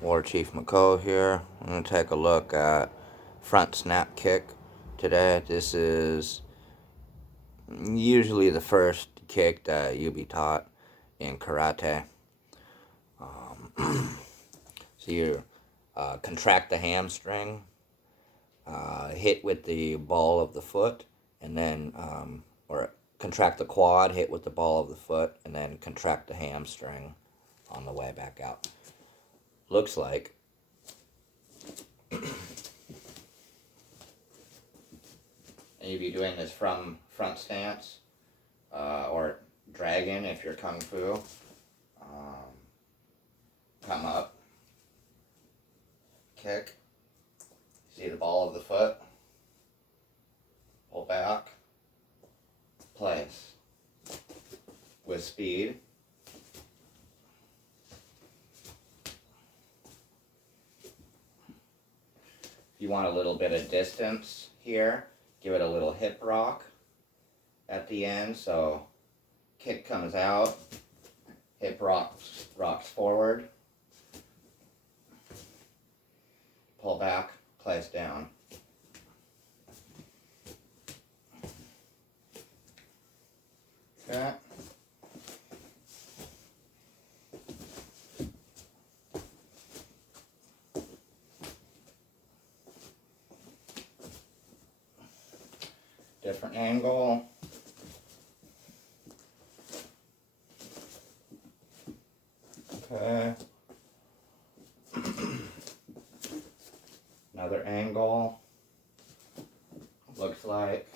War Chief McCall here. I'm going to take a look at front snap kick today. This is usually the first kick that you'll be taught in karate. So you contract the hamstring, hit with the ball of the foot, and then, or contract the quad, hit with the ball of the foot, and then contract the hamstring on the way back out. Looks like. And you'd be doing this from front stance, or dragon if you're kung fu. Come up, kick, see the ball of the foot, pull back, place, with speed. If you want a little bit of distance here, give it a little hip rock at the end, so kick comes out, hip rocks forward, pull back, place down. Okay. Different angle. Okay. Another angle. Looks like.